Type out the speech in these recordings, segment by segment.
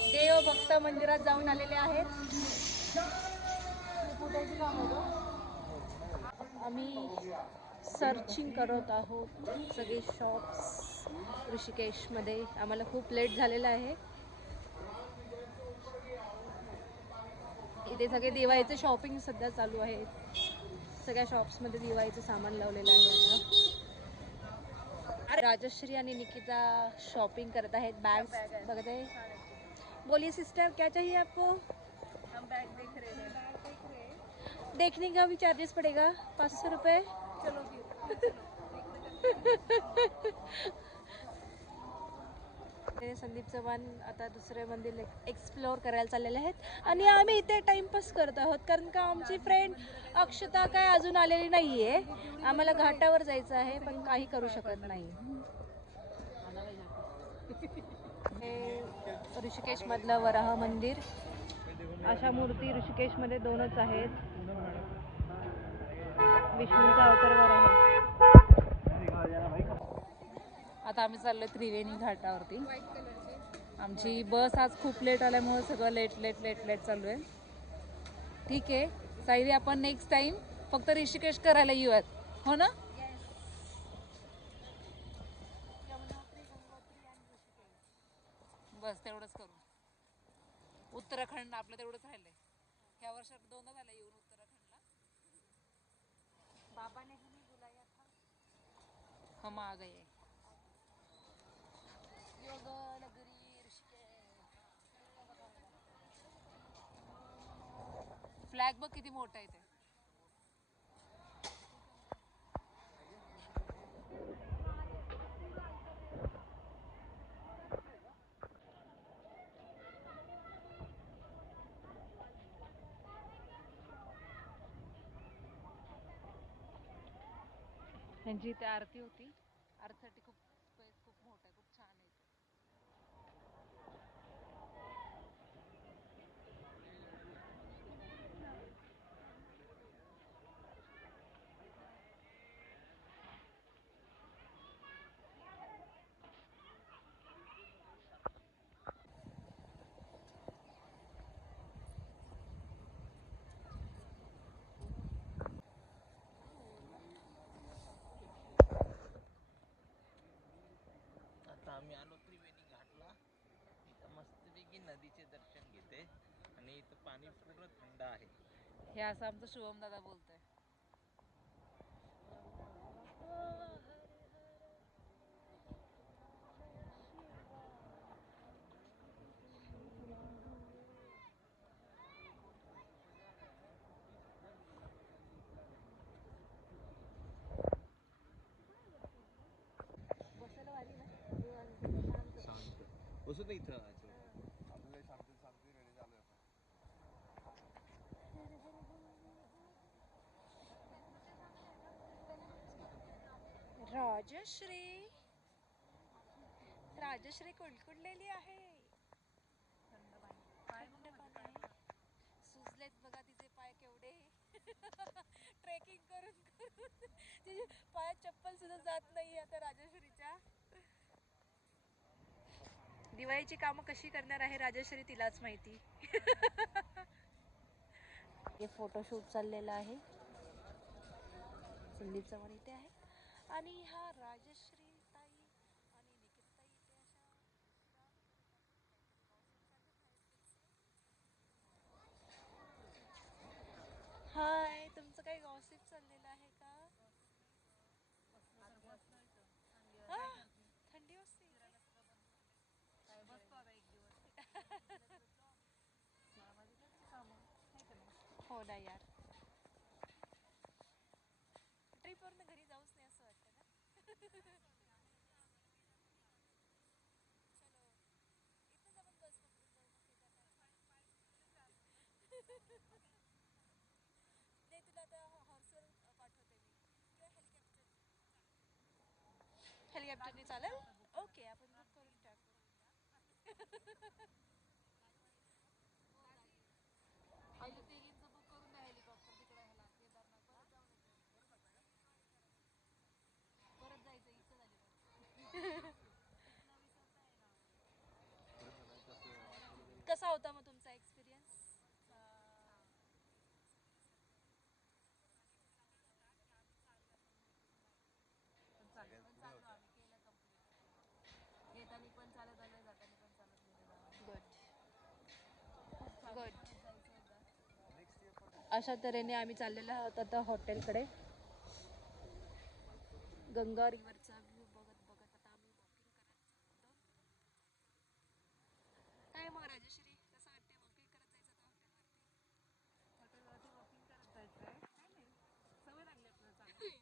देव भक्त मंदिरात जाऊन आलेले आहेत. आम्ही सर्चिंग करत आहोत सगळे शॉप्स ऋषिकेशमध्ये. आम्हाला खूप लेट झालेलं आहे. इथे सगळे दिवाळीचे शॉपिंग सध्या चालू आहेत. सगळ्या शॉप्समध्ये दिवाळीचं सामान लावलेलं आहे आता. राजश्री आणि निकिता शॉपिंग करत आहेत. बॅग्स बघत. आहे बोलिए सिस्टर क्या चाहिए आपको? हम बैग देख रहे हैं। देखने का भी चार्जेस पड़ेगा पाँच सौ रुपये चलो संदीप चव्हाण आता दुसरे मंदिर एक्सप्लोअर करायला चाललेले आहेत. आणि आम्ही इथे टाइमपास करत आहोत कारण का आमची फ्रेंड अक्षता काय अजून आलेली नाही आहे आम्हाला घाटावर जायचं आहे पण काही करू शकत नाही. हे ऋषिकेशमधलं वराह मंदिर. अशा मूर्ती ऋषिकेशमध्ये दोनच आहेत. विष्णूचा अवतार वराह. आता आम्ही चाललो त्रिवेणी घाटावरती. आमची बस आज खूप लेट आल्यामुळे सगळं लेट लेट लेट लेट चालू आहे ठीक आहे. सायरी आपण नेक्स्ट टाइम फक्त ऋषिकेश करायला येऊयात. हो ना? बस तेवढंच करू. उत्तराखंड आपलं तेवढंच राहिलंय. ह्या वर्षात दोनदा झालं येऊन उत्तराखंडला. बाबा ने हमें बुलाया था हम आ गए योगा नगरी ऋषिकेश. फ्लॅग बघ किती मोठा आहे ते. त्यांची इथे आरती होती. आरतीसाठी खूप स्पेस खूप मोठा आहे खूप छान आहे इथे. आता आम्ही आलो त्रिवेणी घाटला इथं मस्तपैकी नदीचे दर्शन घेते आणि इथं पाणी पूर्ण थंड आहे. हे असं आमचं शुभम दादा बोलतोय बसू ना इथं. राजश्री. राजश्री कुडकुडलेली आहे. सुजलेत बघा तिचे पाय केवढे. ट्रेकिंग करून करून. तिचे पायात चप्पल सुद्धा जात नाही आता राजश्रीच्या. दिवाळीची कामं कशी करणार आहे राजश्री तिलाच माहिती. हे फोटोशूट चाललेलं आहे. संदीप चव्हाण इथे आहे. आणि हा राजश्री ताई आणि निकिता ताई इथे अशा हाय तुमचं काही गॉसिप चाललेलं आहे का? हा, थंडी वाजते. हो ना यार ट्रिपवरनं घरी जाऊच नाही असं वाटतं ना नाही तुला आता हॉर्सवर पाठवते मी किंवा हेलिकॉप्टर हेलिकॉप्टरने चालेल ओके आपण बुक करून टाकू पहिले तिघींचं बुक करून द्या हेलिकॉप्टर तिकडे ह्याला केदारनाथ परत जाऊन येतो परत जायचं इच्छा झाली कसा होता मग तुमचा एक्सपिरियन्स पण चाललो पण चाललो आम्ही केलं कंप्लीट येतानी पण चालत आलं जातानी पण चालत गेलेलो गुड गुड अशा तऱ्हेने आम्ही चाललेलो आहोत आता हॉटेलकडे. गंगा रिवर व्ह्यू बघत बघत आता आम्ही वॉकिंग करत होतो काय मग राजश्री कसं वाटते वॉकिंग करत जायचं आता हॉटेलवरती हॉटेलवरती वॉकिंग करत जायचं आहे काय नाही सवय लागली आपल्याला चांगली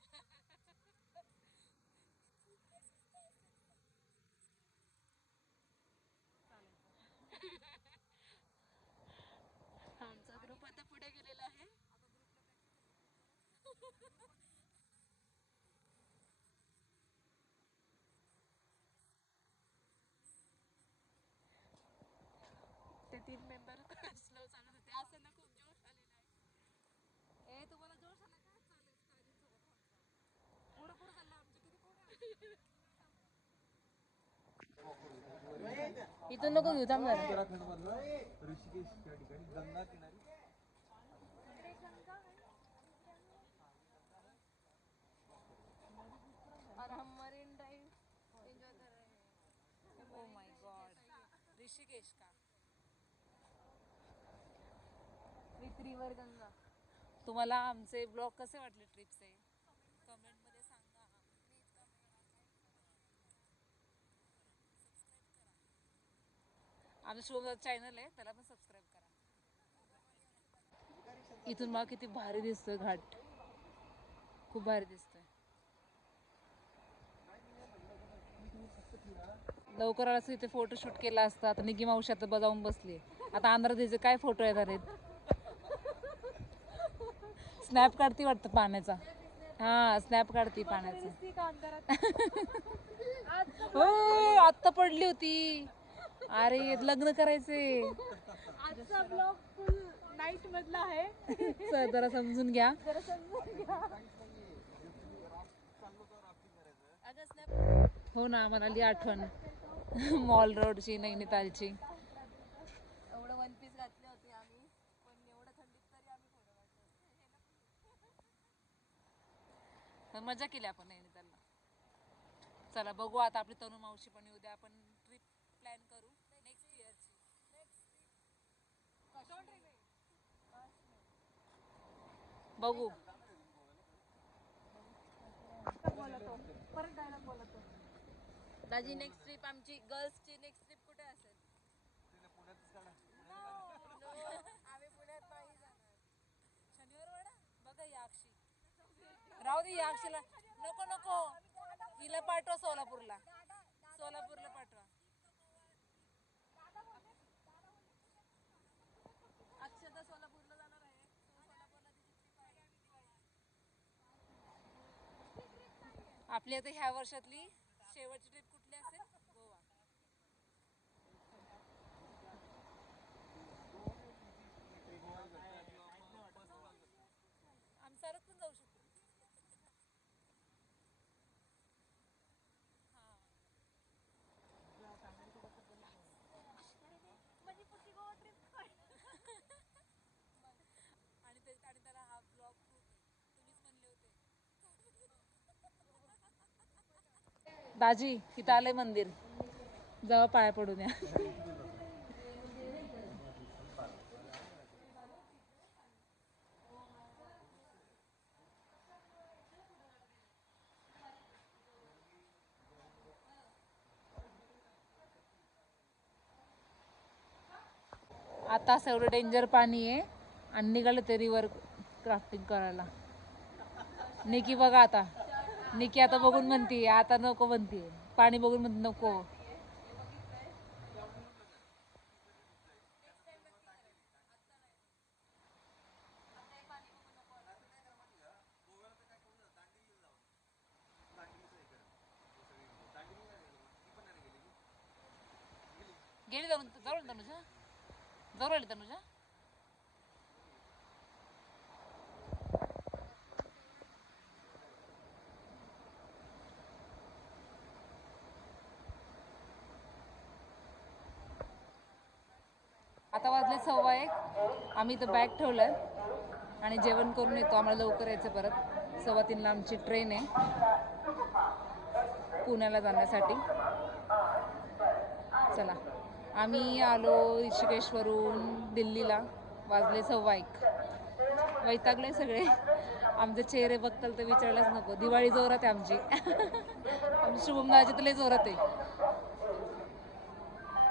आमचा ग्रुप आता पुढे गेलेला आहे ते तीन मेंबर स्लो चालत होते. असं ना खूप जोश आलेला आहे. ए तुम्हाला जोश आला का? चालेल चालेल पुढं पुढं चाललं आमचे. किती पुढं इथून नको घेऊ थांब जरा. उत्तराखंड मधलं ऋषिकेश या ठिकाणी गंगा किनारी और हम मरीन ड्राइव एंजॉय कर रहे हैं ओ माय गॉड ऋषिकेश का विथ रिवर गंगा. तुम्हाला आमचे ब्लॉग कसे वाटले ट्रिपचे? कमेंटमध्ये सांगा. प्लीज आमचं शो चॅनल आहे त्याला पण सबस्क्राईब करा. इथून मला किती भारी दिसतोय घाट. खूप भारी दिसतोय. लवकर आला असं इथे फोटो शूट केला असता आता निकी मावशी आता जाऊन बसली आता आंध्राचे काय फोटो येणार आहेत? स्नॅप काढती वाटतं पाण्याचा. हा स्नॅप काढती पाण्याचा. हो आत्ता पडली होती. अरे लग्न करायचे. आजचा ब्लॉग फुल नाईट मधला आहे. स- जरा समजून घ्या. जरा समजून घ्या. अगं स्नॅप हो ना म्हणाली आठवण. मॉल रोडची नैनितालची एवढं वन पीस घातले होते आम्ही पण एवढं थंडीत तरी आम्ही फोटो मजा केली आपण नैनितालला चला बघू आता आपली तनू मावशी पण येऊ द्या आपण ट्रिप प्लॅन करू. नेक्स्ट इयरची बघू. दाजी नेक्स्ट ट्रिप आमची गर्ल्सची नेक्स्ट ट्रिप कुठे असेल आम्ही पुण्यात नाही जाणार शनिवार वाडा बघा या अक्षी राहू दे या अक्षला नको नको. हिला पाठवा सोलापूरला. सोलापूरला पाठवा. अक्षता सोलापूरला जाणार आहे. आपली आता ह्या वर्षातली शेवटची ट्रिप कुठली असेल गोवा आम्ही चालत पण जाऊ शकतो हा. आणि ते आणि त्याला हा ब्लॉग खूप तुम्हीच म्हणले होते दाजी तिथं आलंय मंदिर. जवळ पाया पडू द्या. आता असं एवढं डेंजर पाणी आहे आणि निघालं ते रिव्हर क्राफ्टिंग करायला. निकी बघा आता. निकी आता बघून म्हणती आता नको म्हणती. पाणी बघून म्हणते नको. गेली जाऊन जवळ तनुजा? जवळ आली तनुजा? सव्वा एक आम्ही इथं बॅग ठेवलं आहे आणि जेवण करून येतो. आम्हाला लवकर यायचं परत. सव्वा तीनला आमची ट्रेन आहे. पुण्याला जाण्यासाठी. चला. आम्ही आलो ऋषिकेशवरून दिल्लीला. वाजले सव्वा एक. वैतागले सगळे. आमचे चेहरे बघताल तर विचारायलाच नको. दिवाळी जोरात आहे आमची. आमची शुभम दाजी जोरात आहे.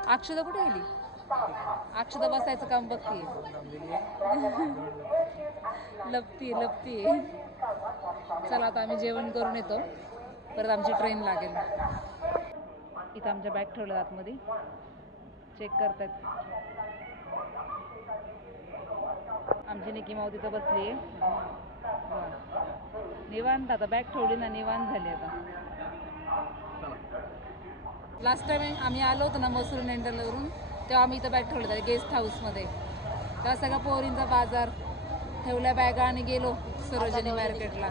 अक्षदा कुठे गेली? अक्षदा बसायचं काम बघते. लपती लपती. चला आता आम्ही जेवण करून येतो. परत आमची ट्रेन लागेल. इथं आमच्या बॅग ठेवल्या आतमध्ये. चेक करतात. आमची निकी माऊ तिथं बसली आहे. निवांत आता बॅग ठेवली ना निवांत झाली आता. लास्ट टाइम आम्ही आलो होतो ना मसूर नेंडलवरून तेव्हा आम्ही इथं बॅग ठेवलं होतं गेस्ट हाऊसमध्ये तेव्हा सगळा पोरींचा बाजार ठेवल्या बॅगा आणि गेलो सरोजिनी मार्केटला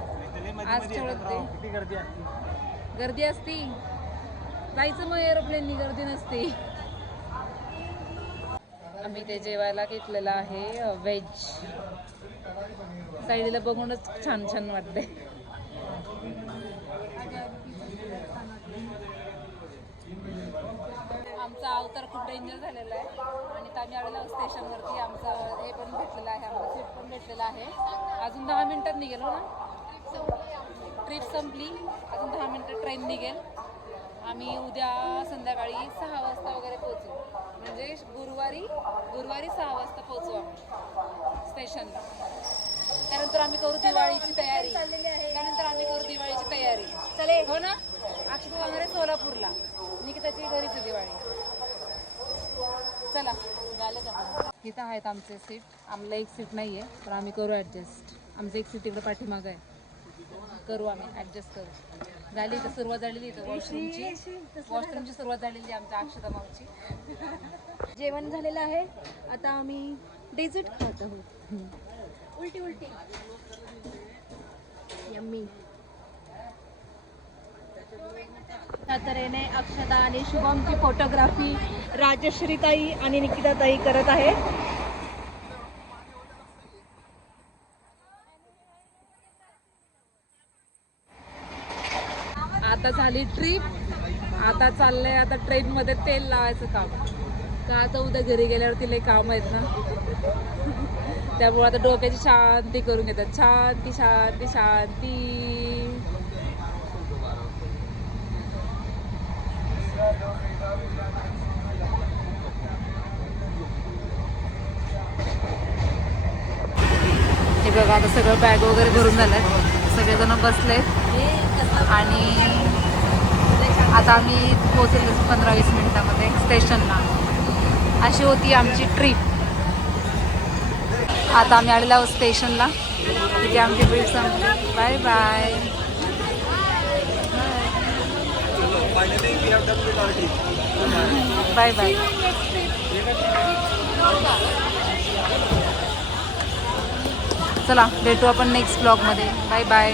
आज ठेवलं ते किती गर्दी असते? गर्दी असती. जायचं मग एरोप्लेननी गर्दी नसती. आम्ही ते जेवायला घेतलेलं आहे व्हेज साईडला बघूनच छान छान वाटते अवतार खूप डेंजर झालेला आहे. आणि तामिळनाडूला स्टेशनवरती आमचं हे पण भेटलेलं आहे आमचं सीट पण भेटलेलं आहे. अजून दहा मिनिटात निघेलो ना? ट्रिप संपली. अजून दहा मिनटं ट्रेन निघेल. आम्ही उद्या संध्याकाळी सहा वाजता वगैरे पोहोचू. म्हणजे गुरुवारी गुरुवारी सहा वाजता पोहोचू आम्ही स्टेशनला त्यानंतर आम्ही करू दिवाळीची तयारी. त्यानंतर आम्ही करू दिवाळीची तयारी. चले. हो ना? अक्षय सोलापूरला. निकिताची घरीच दिवाळी. चला झालं का इथं आहेत आमचे सीट. आम्हाला एक सीट नाही आहे पण आम्ही करू ॲडजस्ट आमचं एक सीट इकडे पाठीमागं आहे. करू आम्ही ॲडजस्ट करू. झाली तर सुरुवात झालेली इथं वॉशरूमची वॉशरूमची सुरुवात झालेली आहे आमच्या अक्षता मावची. जेवण झालेलं आहे. आता आम्ही डेझर्ट खात आहोत. उलटी उलटी. यम्मी. तऱ्हेने अक्षदा आणि शुभमची फोटोग्राफी राजश्रीताई आणि निकिताताई करत आहे. आता झाली ट्रिप आता चाललंय आता ट्रेनमध्ये तेल लावायचं काम. का आता उद्या घरी गेल्यावर तिला काम आहेत ना? त्यामुळे आता डोक्याची शांती करून घेतात. शांती शांती शांती. हे बघा आता सगळं बॅग वगैरे भरून झालं सगळेजण बसलेत. आणि आता आम्ही पोहोचेल पंधरा वीस मिनिटामध्ये स्टेशनला. अशी होती आमची ट्रिप आता आम्ही आलेलो आहोत स्टेशनला. तिथे आमची ट्रीप संपली बाय बाय बाय बाय. चला भेटू आपण नेक्स्ट ब्लॉगमध्ये बाय बाय